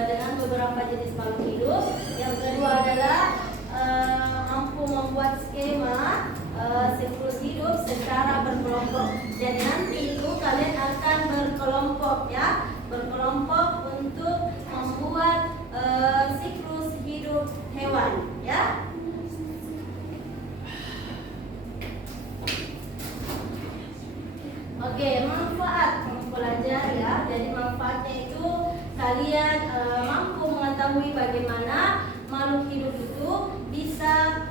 dengan beberapa jenis makhluk hidup. Yang kedua adalah mampu membuat skema siklus hidup secara berkelompok. Jadi nanti itu kalian akan berkelompok ya, berkelompok untuk membuat siklus hidup hewan ya. Oke, manfaat mempelajari ya. Jadi manfaatnya itu kalian mampu mengetahui bagaimana makhluk hidup itu bisa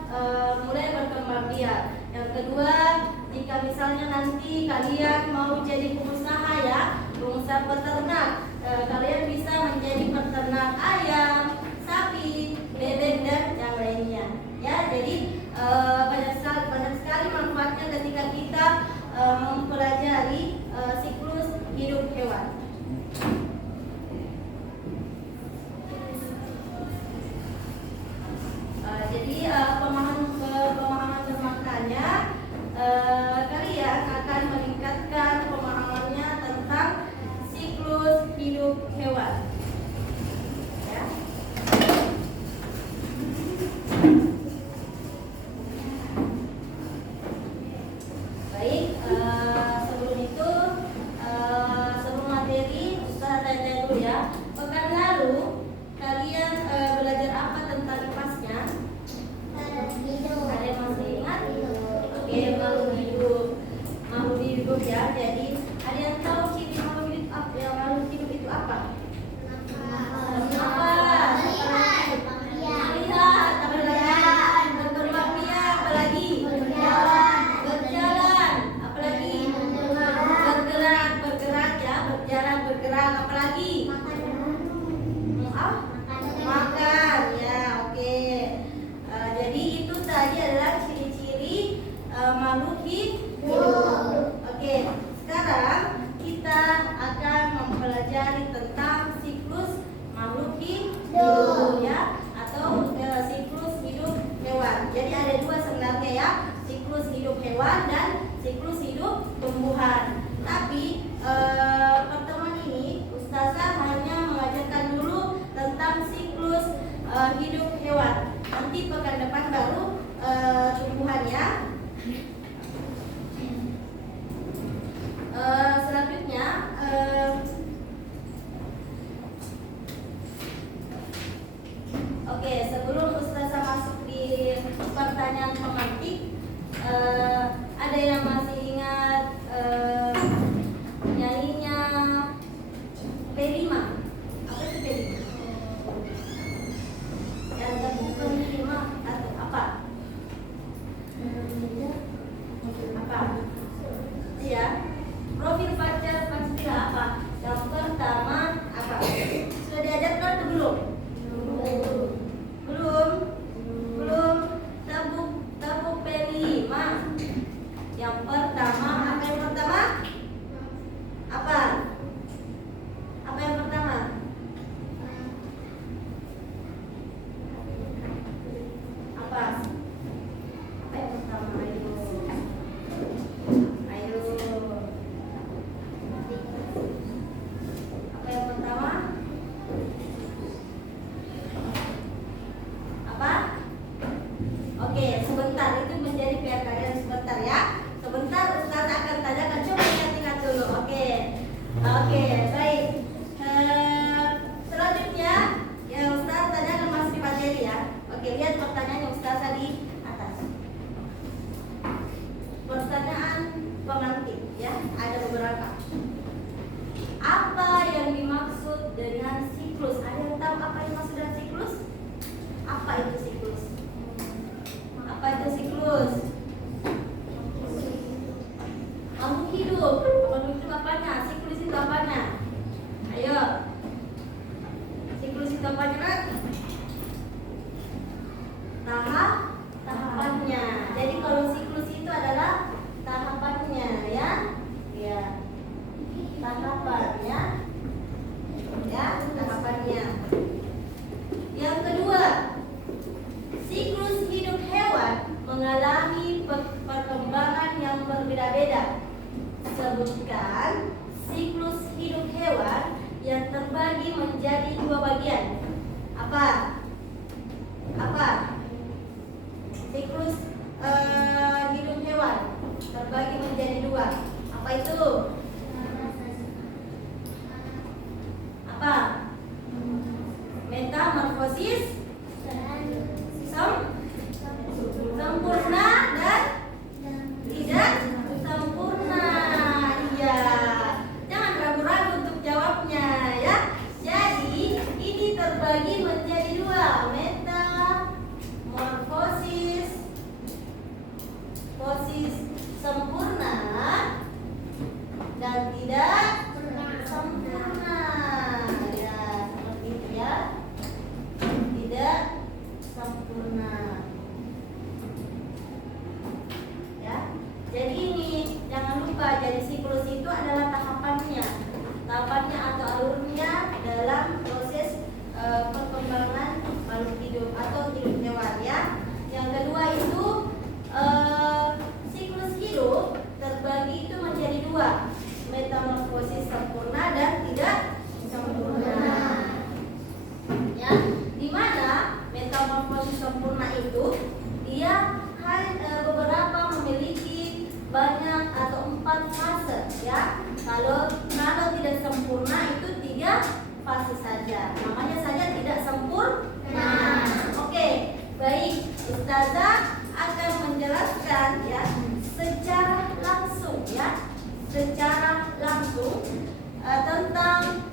mulai berkembang biak. Yang kedua, jika misalnya nanti kalian mau jadi pengusaha ya, pengusaha peternak, kalian bisa menjadi peternak ayam, sapi, bebek dan yang lainnya. Baik, sebelum itu, sebelum materi, Ustaz tanya dulu ya. Pekan lalu kalian belajar apa tentang IPAS-nya? Ada yang masih ingat? Oke, makhluk hidup. Makhluk hidup ya. Jadi ada yang tahu ciri makhluk hidup apa? Yang makhluk hidup itu apa? Apa? Melihat, apa lagi? Berkembang biak, apa lagi? Berjalan, apa lagi? Bergerak ya, berjalan, bergerak, apa lagi? Makan ya, oke. Jadi itu tadi adalah ciri-ciri makhluk hidup. Oke, sekarang kita akan mempelajari tentang siklus makhluk hidup ya, atau siklus hidup hewan. Jadi ada dua sebenarnya ya, siklus hidup hewan dan siklus hidup tumbuhan. Tapi pertemuan ini Ustazah hanya mengajarkan dulu tentang siklus hidup hewan. Nanti pekan depan baru tumbuhan ya. Selanjutnya oke, sebelum Ustazah masuk di pertanyaan pemantik, ada yang masih ingat nyanyinya P5? Apa itu P5? Yang gabungkan 5 atau apa? Apa? Iya. Profil pacar Pancasila apa? Yang pertama apa? Sudah diajarkan atau belum? Belum. Tabuk P5. Yang pertama, apa yang pertama? Apa? Apa yang pertama? Apa? Apa yang pertama? Ayo. Apa yang pertama? Apa? Oke, sebentar, itu menjadi PR kalian sebentar ya. Sebentar Ustaz akan tanyakan, coba ingat-ingat dulu. Oke, baik. Selanjutnya ya Ustaz tanyakan masih di materi ya. Oke, lihat pertanyaannya Ustaz di atas. Pertanyaan pemantik ya, ada beberapa. Apa yang dimaksud dengan siklus? Ada yang tahu apa yang dimaksud dengan siklus? Apa itu siklus? Apa itu siklus? Makhluk hidup. Makhluk hidup apanya? Siklus itu apanya? Ayo. Siklus itu apanya, Nak? Tahapannya. Jadi kalau siklus itu adalah tahapannya ya. Ya. Tahapannya. Ya, tahapannya. Yang kedua, siklus hidup hewan mengalami perkembangan yang berbeda-beda. Sebutkan siklus hidup hewan yang terbagi menjadi dua bagian. Apa? Siklus hidup hewan terbagi menjadi dua. Apa itu? Apa? Metamorfosis, sempurna dan tidak sempurna. Iya. Jangan ragu-ragu untuk jawabnya ya. Jadi ini terbagi menjadi dua, metamorfosis sempurna dan tidak sempurna. Ya, seperti itu ya. Tidak sempurna. Ya. Jadi ini jangan lupa, jadi siklus itu adalah tahapannya atau alurnya dalam proses perkembangan makhluk hidup atau hidup hewan ya. Yang kedua itu siklus hidup terbagi itu menjadi dua, metamorfosis sempurna dan tidak sempurna. Ya, di mana metamorfosis sempurna itu dia beberapa memiliki banyak atau 4 fase ya. Kalau tidak sempurna itu 3 fase saja. Namanya saja tidak sempurna. Oke, baik. Ustazah akan menjelaskan ya secara langsung tentang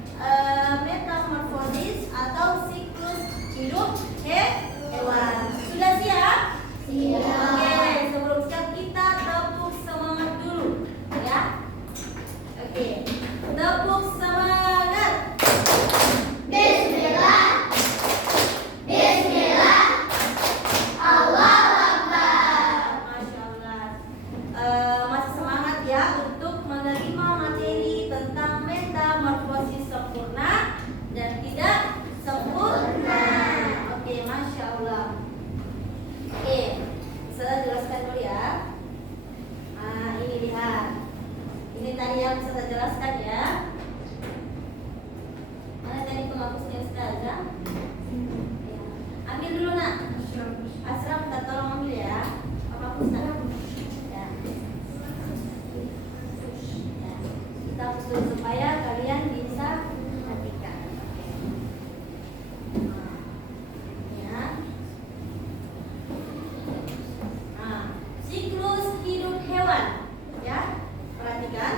metamorfosis atau siklus hidup hewan. Sudah siap? Siap. Oke, sebelum siap kita tepuk semangat dulu ya. Oke, tepuk semangat. Bismillah. Bismillah. Allahu Akbar. Masya Allah. Masih semangat ya untuk menerima materi tentang metamorfosis sempurna dan tidak sempurna. Oke, Masya Allah. Oke, saya jelaskan dulu ya. Nah, ini lihat. Ini tadi yang bisa saya jelaskan ya. Mana tadi penghapusnya Ustazah? Ya. Ambil dulu nak. Asram, kita tolong ambil ya. Penghapus nak. Ya. Ya. Kita hapus dulu supaya kalian bisa perhatikan. Ya. Nah, siklus hidup hewan ya. Perhatikan,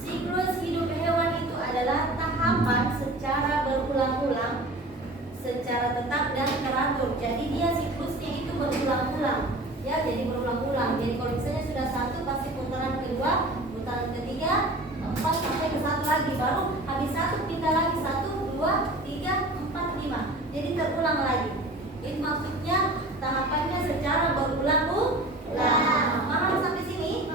siklus hidup hewan itu adalah tahapan secara berulang-ulang, secara tetap dan teratur. Jadi dia siklusnya itu berulang-ulang ya, jadi berulang-ulang. Jadi kalau misalnya sudah 1 pasti putaran kedua, putaran ketiga, 4 sampai ke 1 lagi, baru habis 1 pindah lagi 1, 2, 3, 4, 5. Jadi terulang lagi. Itu maksudnya tahapannya secara berulang-ulang. Paham sampai sini?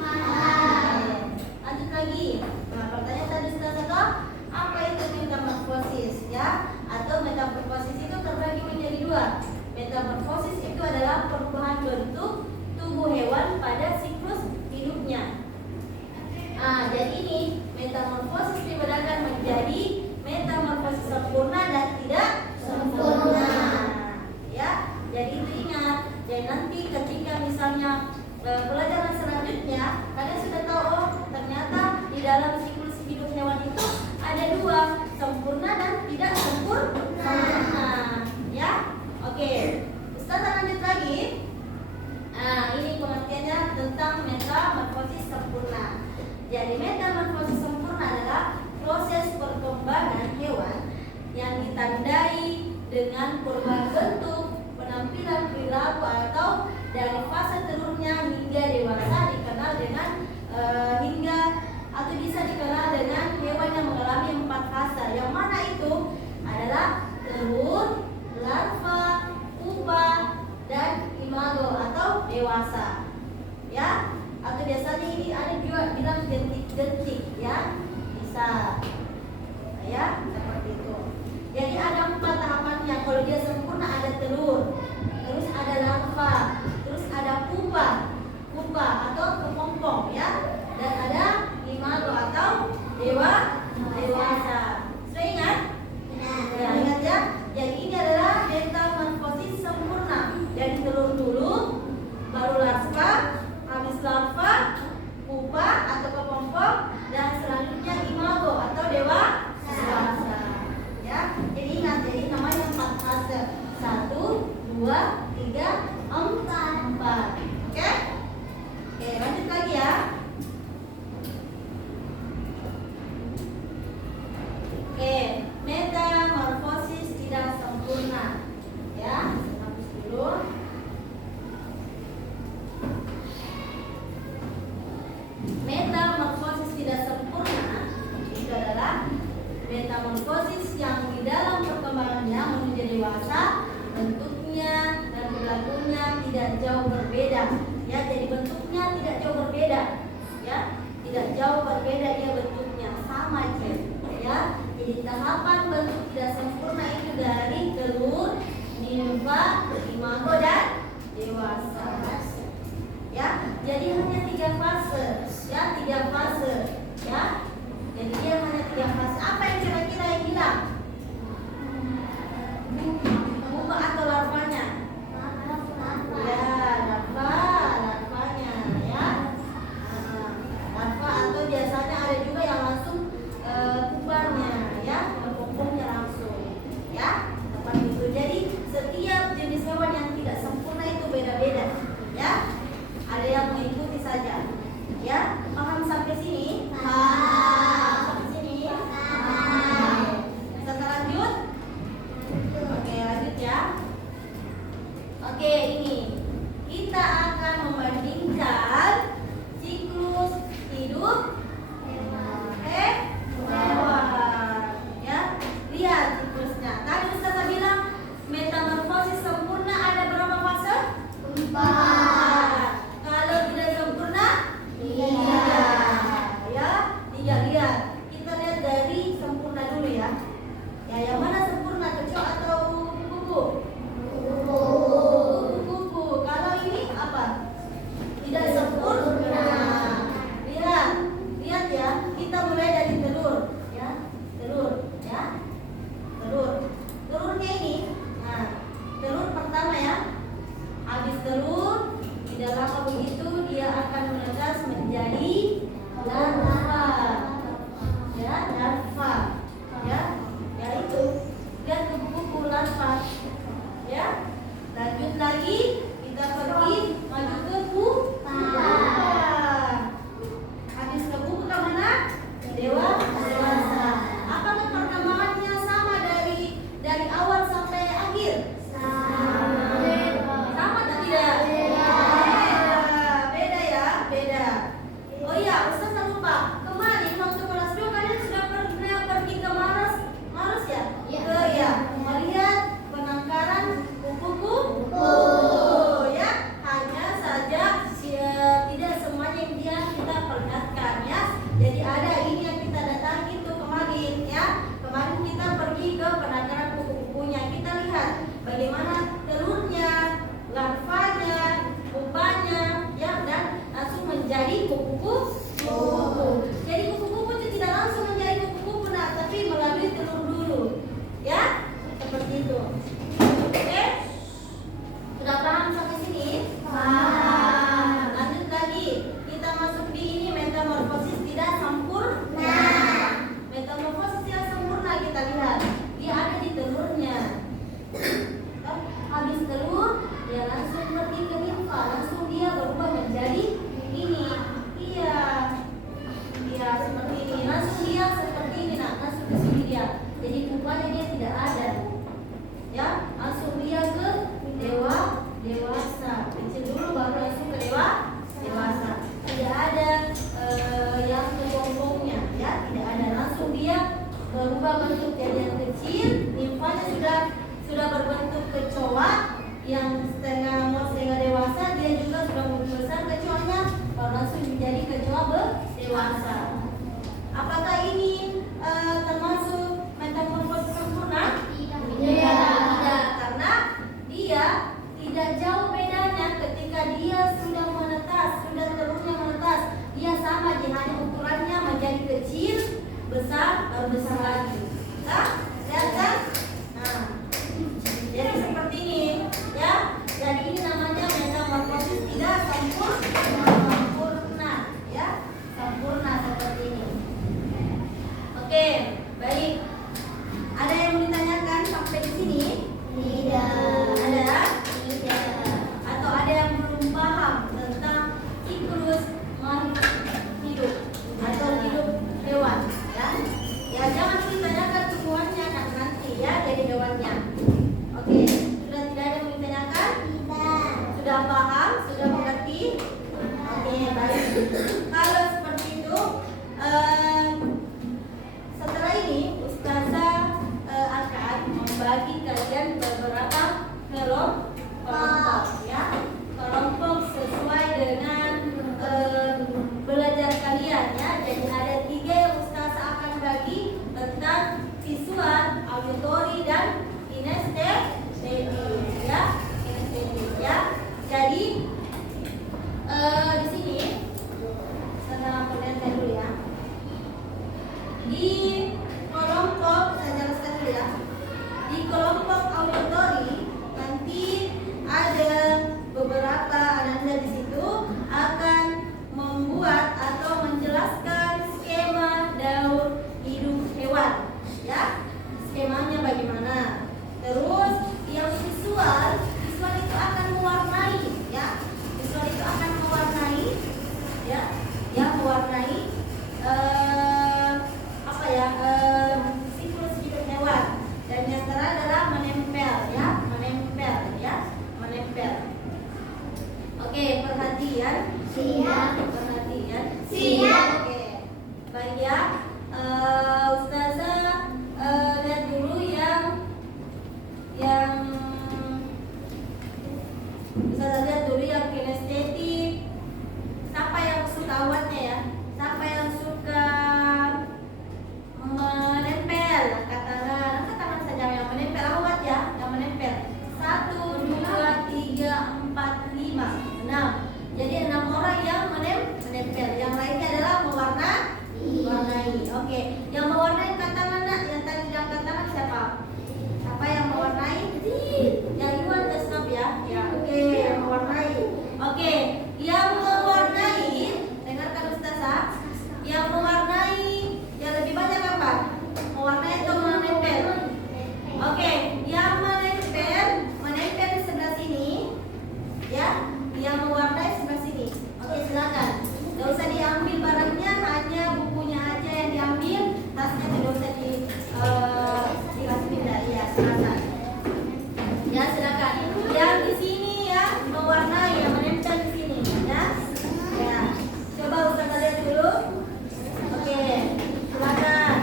Lanjut lagi. Nah, pertanyaan tadi Ustazah, apa itu metamorfosis ya? Atau metamorfosis itu terbagi menjadi 2. Metamorfosis itu adalah perubahan bentuk tubuh hewan pada siklus hidupnya. Nah, jadi ini metamorfosis dibedakan menjadi metamorfosis sempurna dan tidak sempurna. Ya, jadi itu ingat. Dan nanti ketika misalnya pelajaran selanjutnya kalian sudah tahu, oh ternyata di dalam siklus hidup hewan itu ada 2, sempurna dan tidak sempurna. Ya, oke. Ustazah lanjut lagi. Nah, ini pengertiannya tentang metamorfosis sempurna. Jadi metamorfosis sempurna adalah proses perkembangan hewan yang ditandai dengan perubahan bentuk, penampilan, perilaku atau dari fase telurnya hingga dewasa dikenal dengan hingga atau bisa dikenal dengan hewan yang mengalami 4 fase. Yang mana itu adalah telur, larva, pupa, dan imago atau dewasa. Ya, atau biasanya ini ada juga bilang detik-detik ya, bisa ya seperti itu. Jadi ada 4 tahapannya. Kalau dia sempurna ada telur, terus ada larva, terus ada pupa atau kepompong ya, dan ada imago atau dewasa. Sudah ingat? Ya, ingat ya. Jadi ini adalah metamorfosis sempurna. Dari telur dulu, baru larva, habis larva, pupa atau kepompong, dan selanjutnya imago atau dewasa. Ya, jadi ingat, jadi namanya 4 fase. 1, 2, 3, 4. Oke? Oke, lanjut lagi ya. Oke, metamorfosis tidak sempurna. Ya, hapus dulu. Metamorfosis tidak sempurna itu adalah metamorfosis yang di dalam perkembangannya menuju dewasa, bentuknya dan perilakunya tidak jauh berbeda. Ya, jadi bentuknya tidak jauh berbeda. Ya, tidak jauh berbeda dia bentuknya sama aja. Ya, jadi tahapan bentuk tidak sempurna itu dari telur, nimfa, imago dan dewasa. Ya, jadi hanya 3 fase. Ya, 3 fase. Ya, jadi dia hanya 3 fase. Apa yang kira-kira yang hilang? Pupa atau larvanya? Sudah paham? Sudah mengerti? Oke, baik. Kalau seperti itu, setelah ini Ustazah akan membagi kalian beberapa kelompok, ya. Kelompok sesuai dengan belajar kalian, ya. Jadi ada 3 yang Ustazah akan bagi tentang visual, auditory, dan kinestetik, ya. Kinestetik, ya. Jadi di sini saya perlihatkan dulu, ya. Di kelompok, saya jelaskan dulu, ya. Di kelompok auditory nanti ada beberapa ananda di situ akan membuat atau menjelaskan skema daur hidup hewan, ya. Skemanya bagaimana? Terus yang visual itu akan mewarnai, ya. Visual itu akan mewarnai, ya. Yang mewarnai siklus hidup hewan. Dan yang terakhir adalah menempel, ya. Menempel. Oke, perhatian. Siap. Perhatian. Siap. Oke. Baik, ya. Ustazah lihat dulu yang Ustazah lihat dulu yang kinestetik. Siapa yang suka awalnya, ya? Siapa yang suka menempel? Angkat tangan saja yang menempel. Awat, ya, yang menempel. 1, 2, 3, 4, 5, 6. Jadi 6 orang yang menempel. Yang lainnya adalah mewarnai. Oke. Yang mewarnai angkat tangan, nak. Yang tadi angkat tangan siapa? Siapa yang mewarnai? Yang Iwan stop, ya. Ya, oke, yang mewarnai. Oke, yang mewarnai, dengarkan Ustazah. Yang mewarnai yang lebih banyak apa? Mewarnai atau menempel? Oke, yang menempel di sebelah sini, ya. Yang mewarnai sebelah sini. Oke, silakan. Gak usah diambil barangnya, hanya bukunya aja yang diambil. Tasnya tidak usah dikasih pindah. Ya, silakan. Ya, silakan. Yang di sini, ya, mewarnai, yang menempel di sini, ya. Ya. Coba Ustazah lihat dulu. Oke, silakan.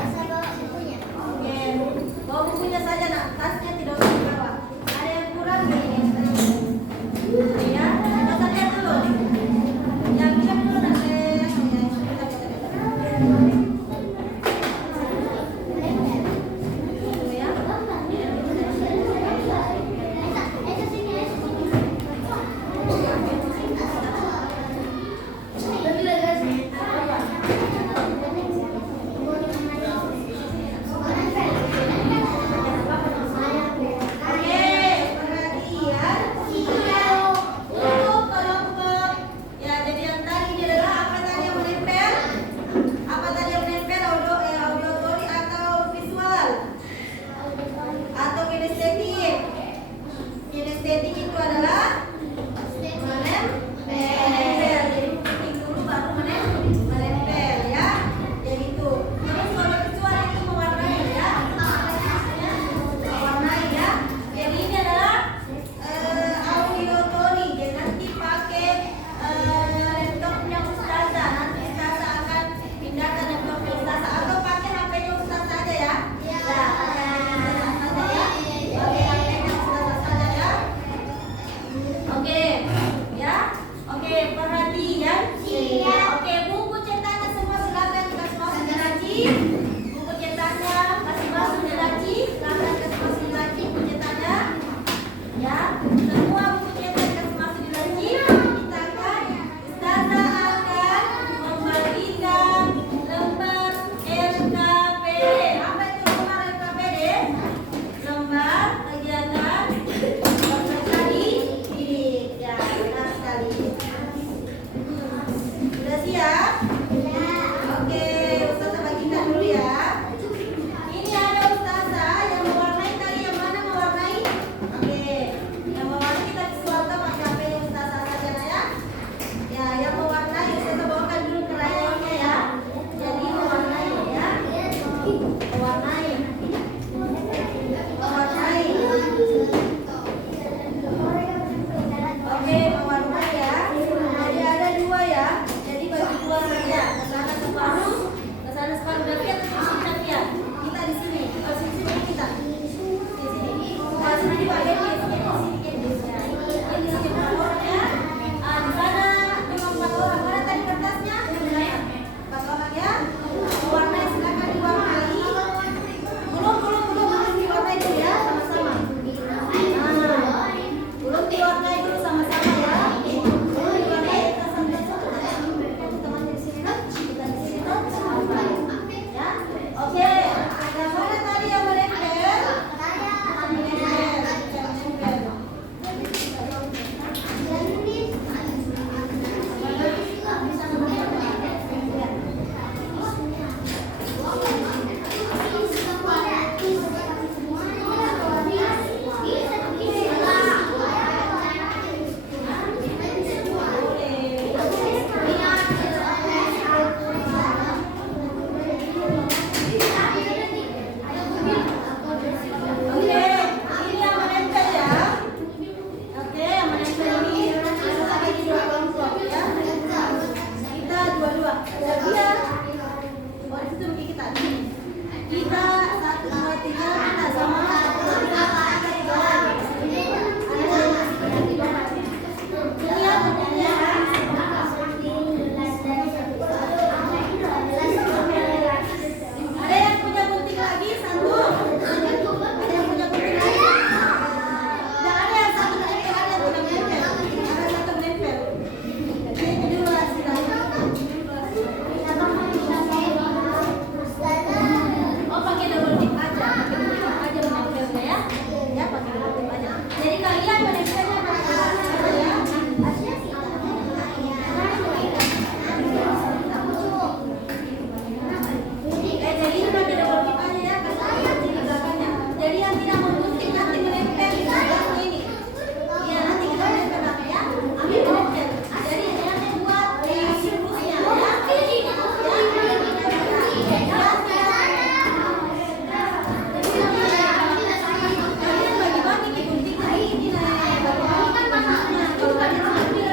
Oke, bawa bukunya saja, nak. Tasnya tidak usah dibawa. Ada yang kurang nih? Ya, Ustazah lihat dulu. Yang lihat dulu, nak. Kinestetik itu adalah menempel. Jadi penting dulu baru menempel, ya. Jadi itu. Terus kalau visual itu mewarnai, ya. Mewarnai, ya. Jadi ini adalah auditory. Jadi nanti pakai laptopnya Ustazah. Nanti Ustazah akan pindahkan laptopnya Ustazah atau pakai HP-nya Ustazah aja, ya. Ya. Oke, ya. Oke, perhatian. Siap. Oke, buku cetaknya semua silakan kasih masuk di laci. Buku cetaknya kasih masuk di laci. Silakan kasih masuk di laci buku cetaknya. Ya, semua buku cetak kasih masuk di laci. Kita akan Ustazah akan membagikan lembar LKPD. Apa itu lembar LKPD? Lembar kegiatan tadi. Ya, benar sekali. Jadi ini pakai double tip aja ya, kasih di belakangnya. Jadi yang tidak menggunting nanti menempel di belakang ini. Iya, nanti kita menempel apa ya? Ambil menempel. Jadi nanti buat siklusnya ya. Kalian bagi-bagi gunting ini. Bagi-bagi kan masalahnya. Kalau kalian sendiri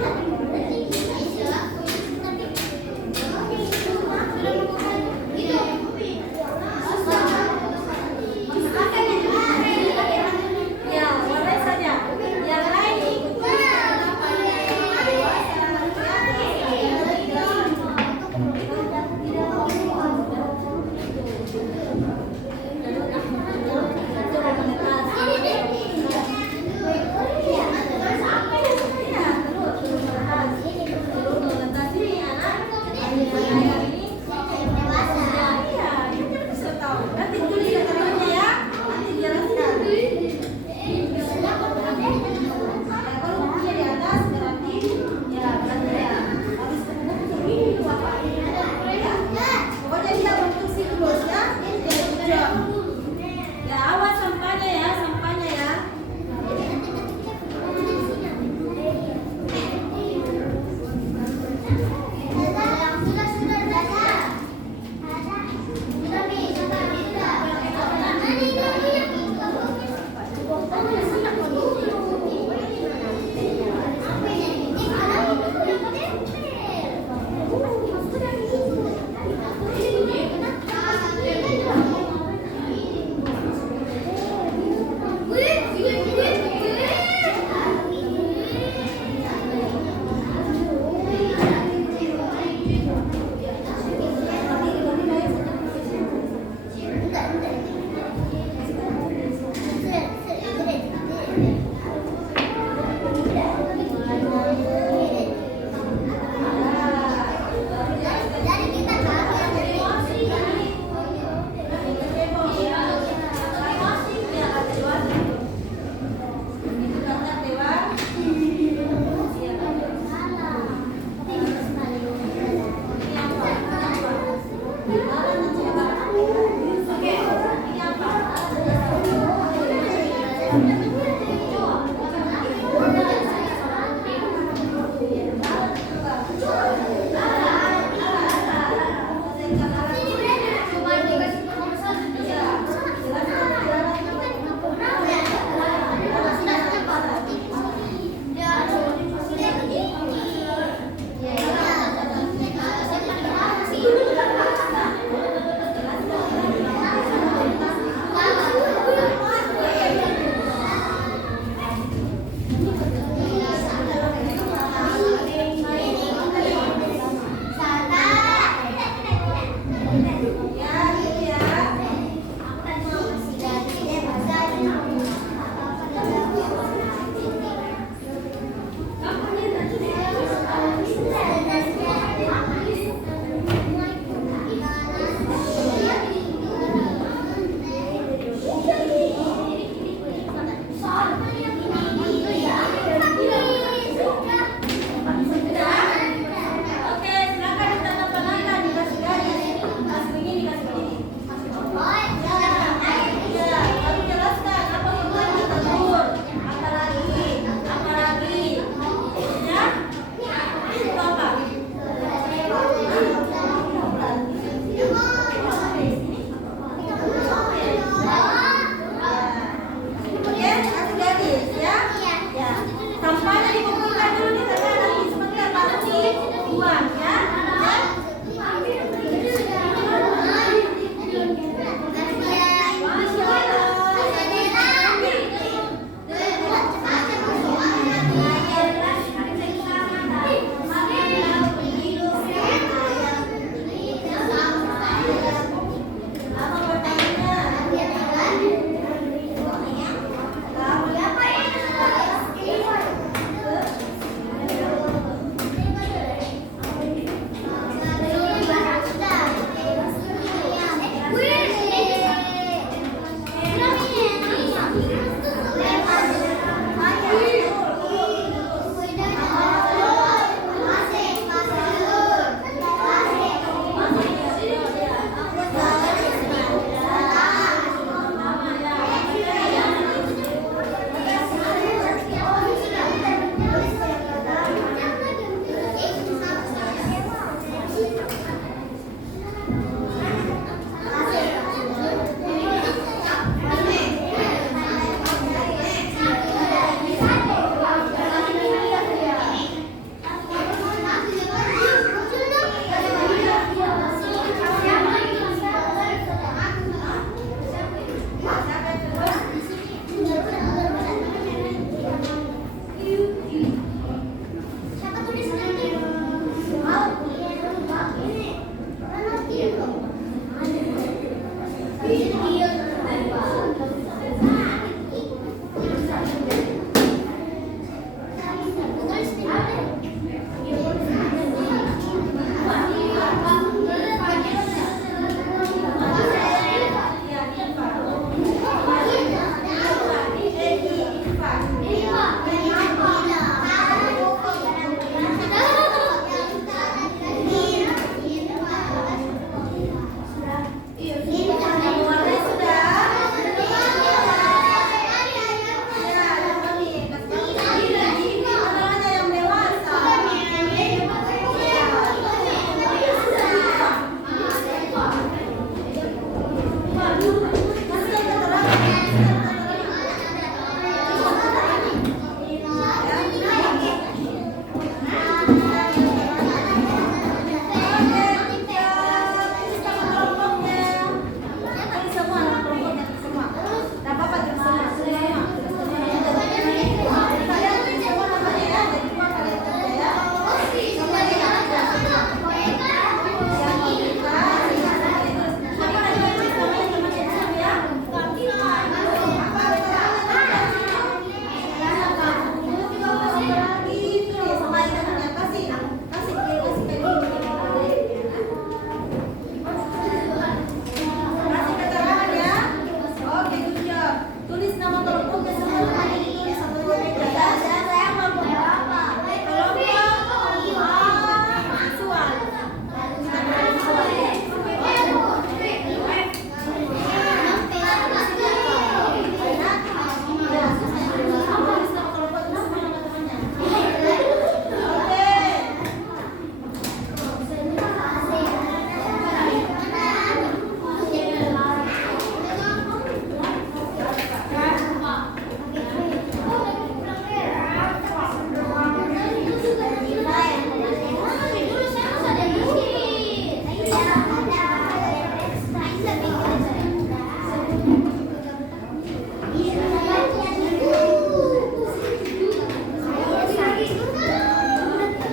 Ya, boleh saja. Yang lain ikuti dewasa.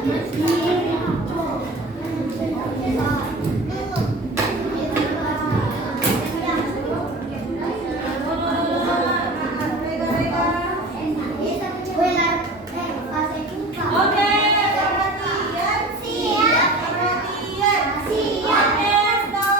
Oke, perhatian. Siap. Perhatian. Siap. Oke, stop.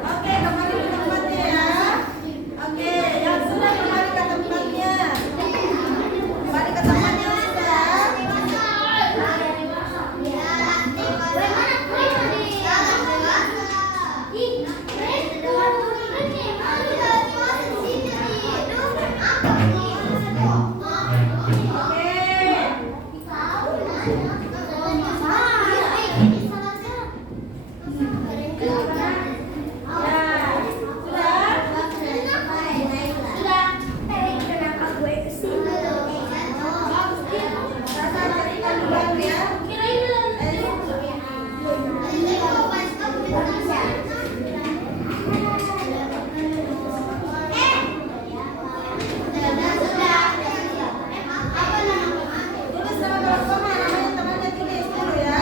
Oke, kembali ke tempatnya ya. Oke, yang sudah kembali ke tempatnya. Kembali ke tempatnya sudah. Tulis nama teman, namanya temannya tulis dulu ya.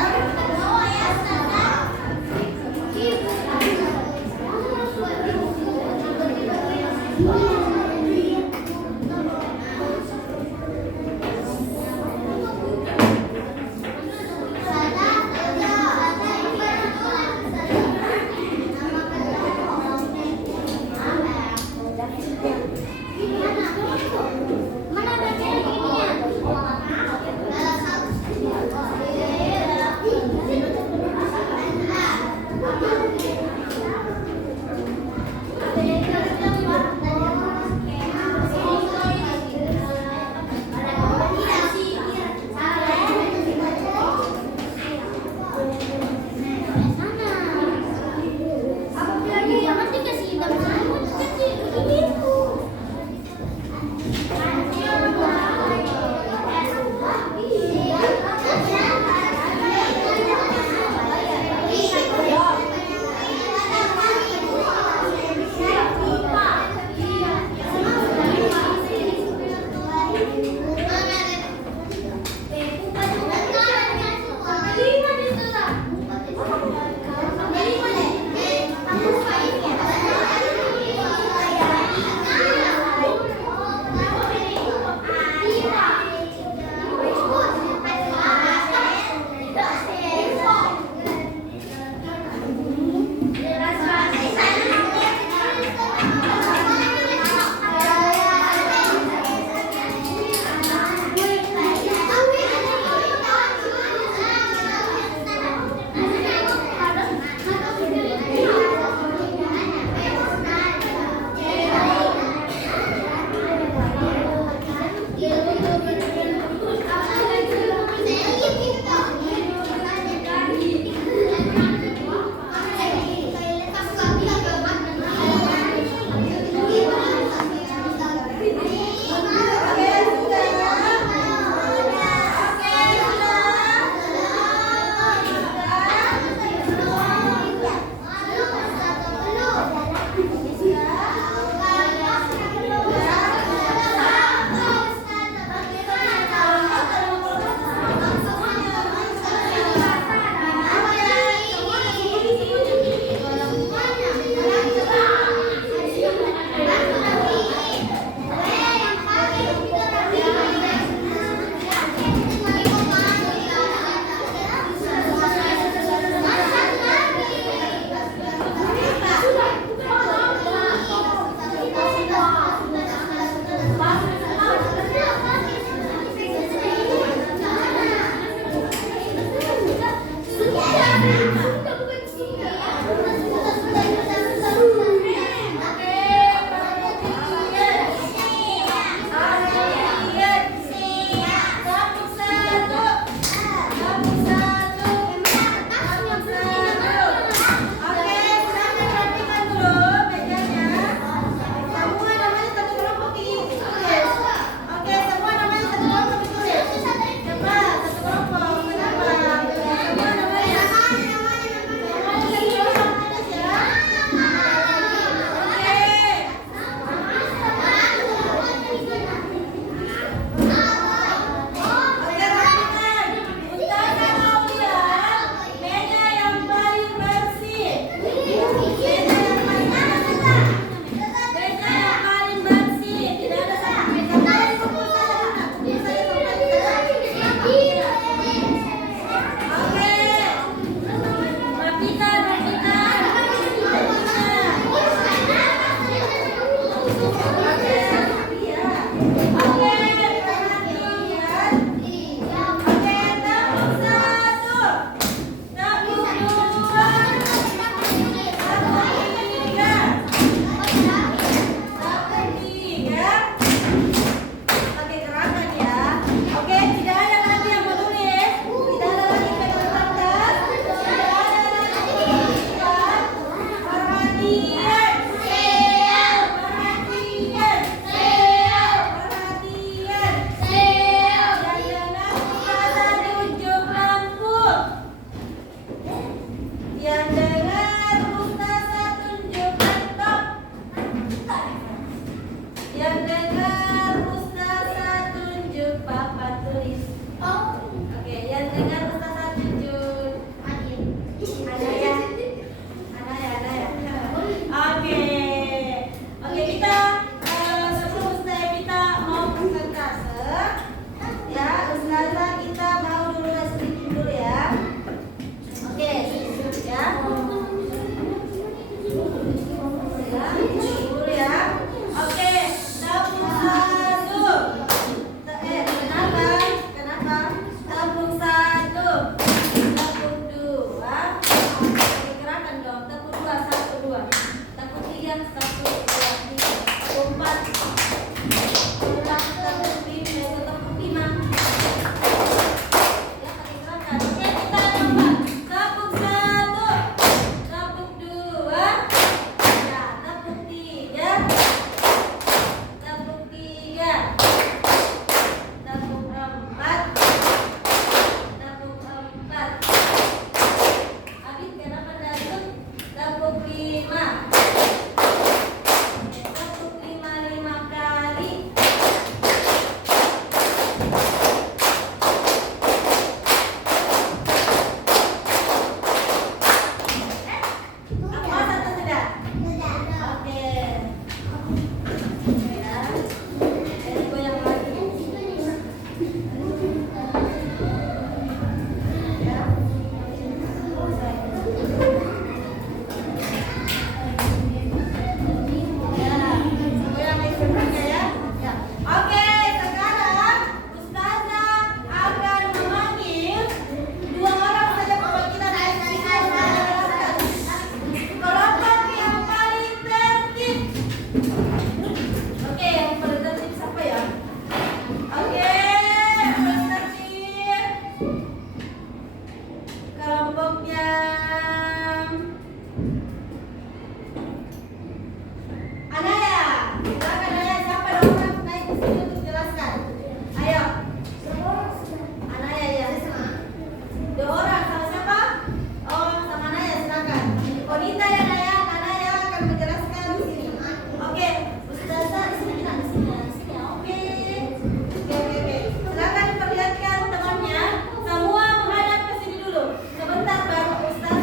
Silakan diperlihatkan temannya. Semua menghadap ke sini dulu. Sebentar baru Ustaz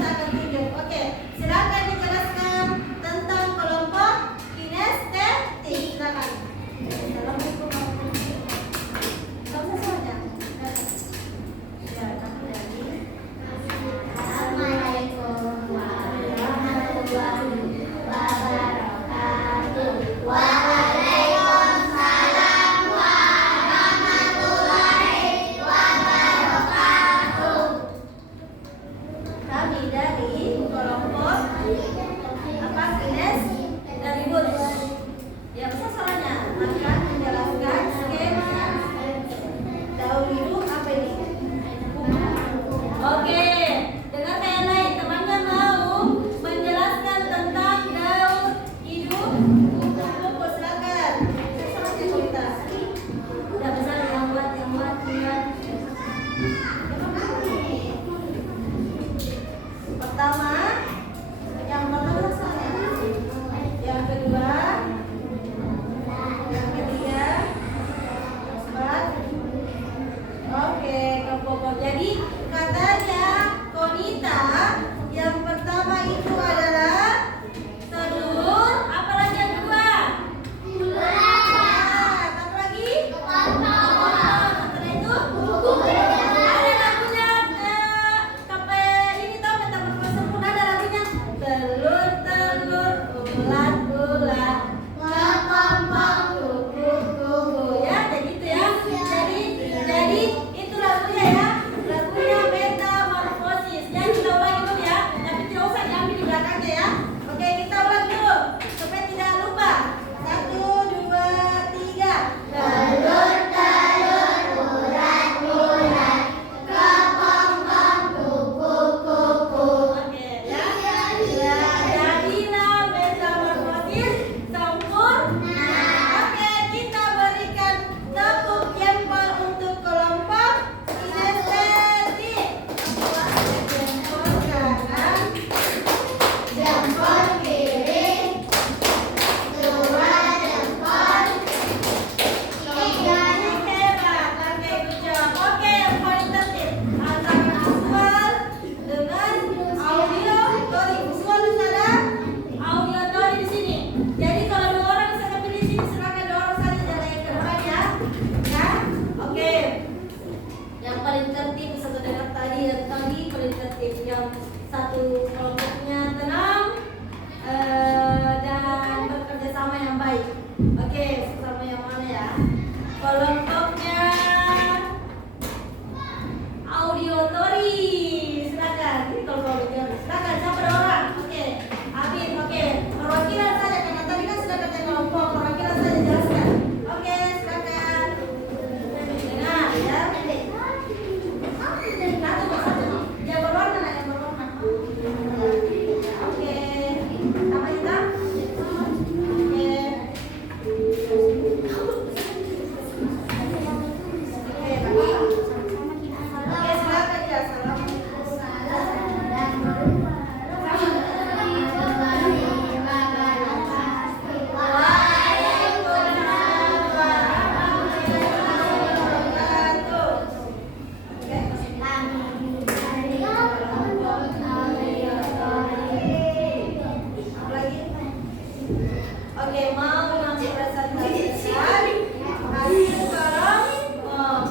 pertama, yang kedua, yang ketiga, keempat. Oke, kelompok. Jadi katanya Konita yang pertama itu adalah telur. Apa lagi yang kedua? Apa lagi? Setelah itu ada lagunya. Sampai ini tahu metamorfosis sempurna ada lagunya. Telur telur ulat kepompong kuku. Ya, jadi itu ya. Jadi itu lagunya ya. Lagunya metamorfosis. Jangan kita ulangi dulu ya. Tapi tidak usah diambil di belakangnya ya. Oke, kita ulang dulu supaya tidak lupa. 1, 2, 3. Telur telur ulat kepompong kuku. Oke ya. Jadilah metamorfosis sempurna. Oke, kita berikan tepuk jempol untuk kelompok kinestetik. Jempol kanan, jempol kiri, 2 jempol. Ini hebat, oke, good job. Oke, yang paling tertib antara visual dengan auditory. Visual di sana, auditory di sini. Jadi kalau 2 orang bisa pilih di sini, silakan dorong saja jalan yang ke depan ya. Ya, oke. Yang paling tertib satu dengar tadi dan tadi paling tertib. Yang satu kelompoknya tenang dan bekerja sama yang baik. Oke, sama yang mana ya? Kelompoknya auditory. Silakan. Ini kelompok auditory. Silakan siapa ada orang? Oke. Habib, oke. Perwakilan saja karena tadi kan sudah kata kelompok. Perwakilan saja jelaskan. Oke, silakan. Dengar ya. Satu. Yang berwarna lah, yang berwarna. Oke. Sama kita? Oke. Oke, silakan ya. Oke, mau mempresentasikan hasil kelompok.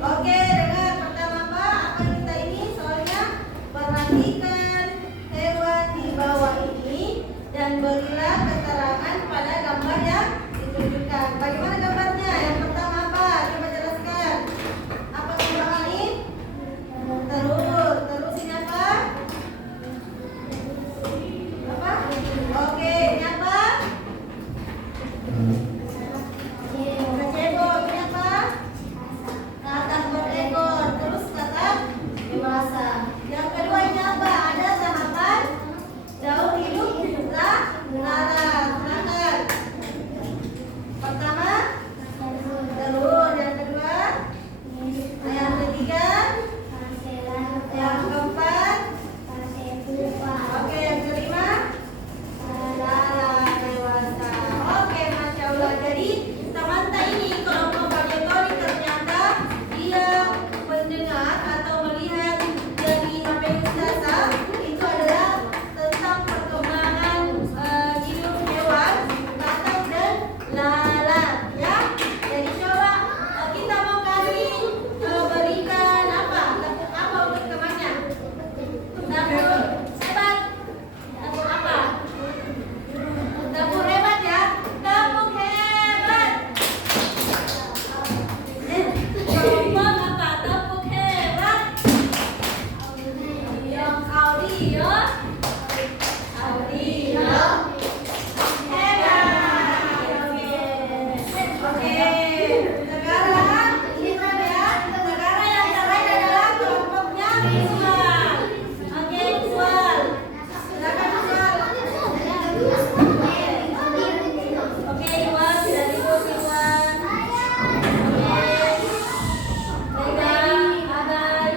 Oke, dengar pertama apa kita ini soalnya perhatikan hewan di bawah ini dan berilah keterangan pada gambar yang ditunjukkan. Bagaimana gambarnya? Yang pertama apa? Coba jelaskan. Apa gambar ini? Telur. Terus ini apa? Apa? Oke, ini apa? Kecebong. Ini apa? Katak berekor. Terus katak dewasa. Yang kedua ini apa? Ada tahapan daun hidup lalat. Silakan. Pertama telur. Yang kedua, yang ketiga, yang keempat, oke, yang kelima, lalat dewasa. Oke, masya Allah. Jadi Samantha ini kelompok auditory ternyata dia mendengar atau melihat dari apa yang biasa itu adalah tentang perkembangan hidup hewan, katak dan lalat ya. Jadi coba kita mau kasih berikan apa? Tepuk apa untuk temannya? Dapur hebat. Dapur apa? Dapur hebat ya. Dapur hebat. Kelompok apa? Dapur hebat. Yang audio. Oke. Sekarang kita lihat negara yang terakhir adalah kelompoknya visual. Oke, visual. Silakan visual. Oke, Iwan, dari Iwan. Oke. Pegang, abai.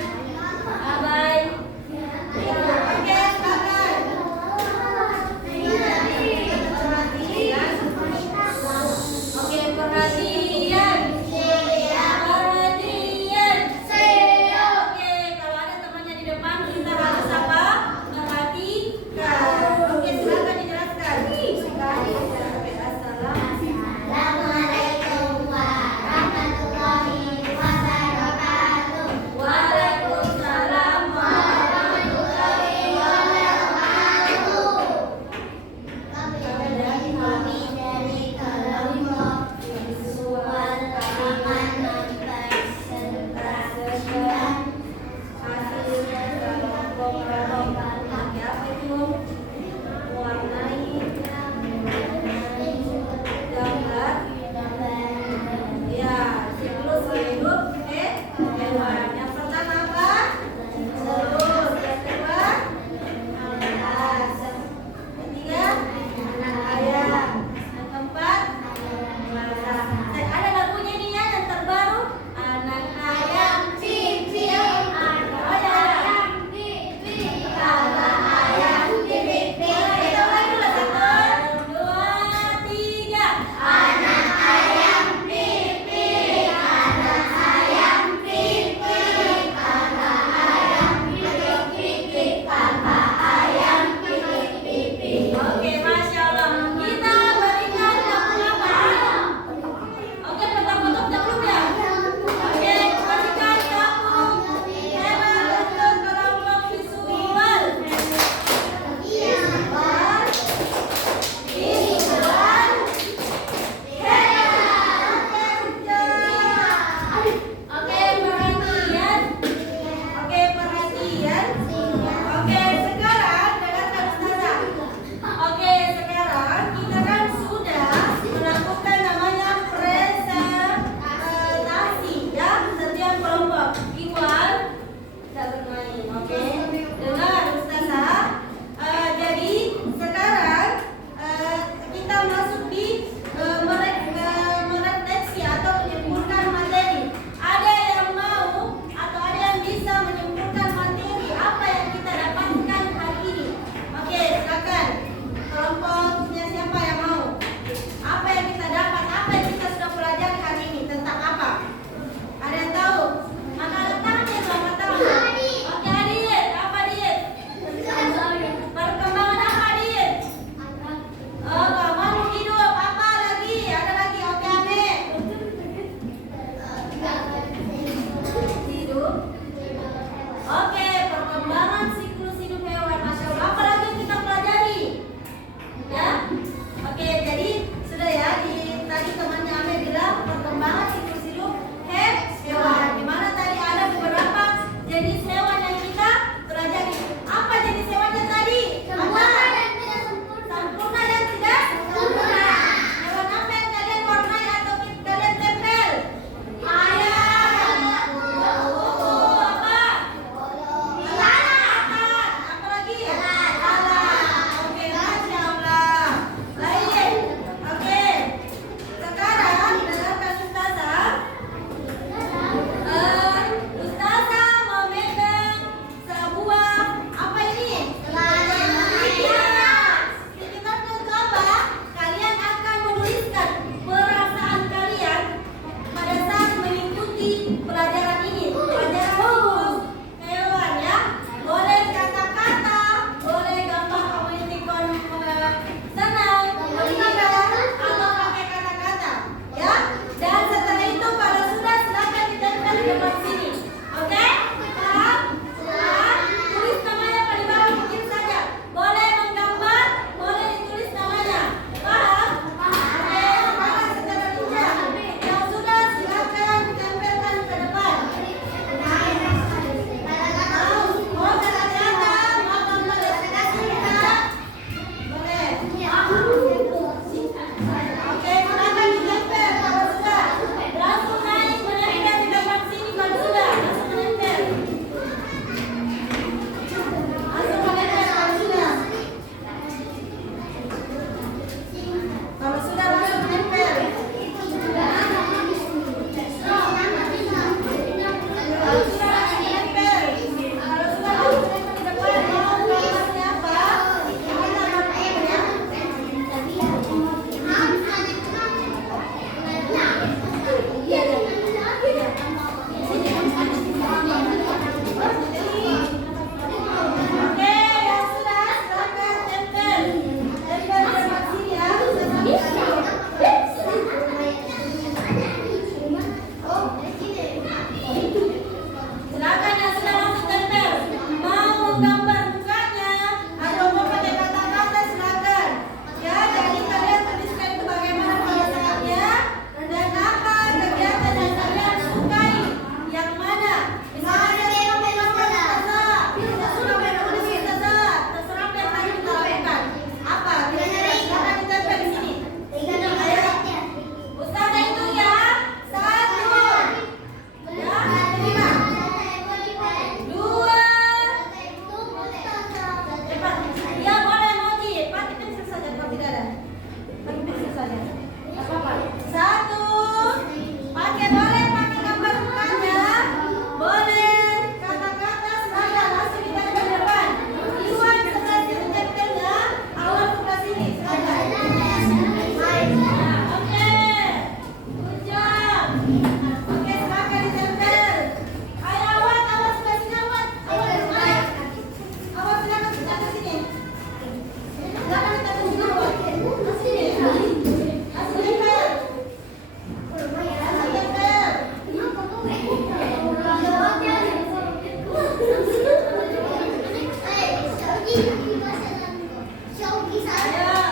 Ayo,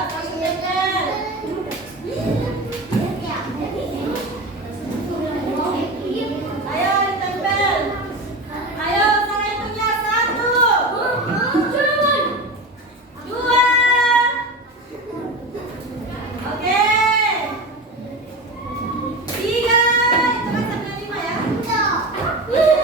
kasih tempel. Ayo ditempel. Ayo cara hitungnya 1, 2. Oke. 3. Itu kan sampai 5 ya. 5.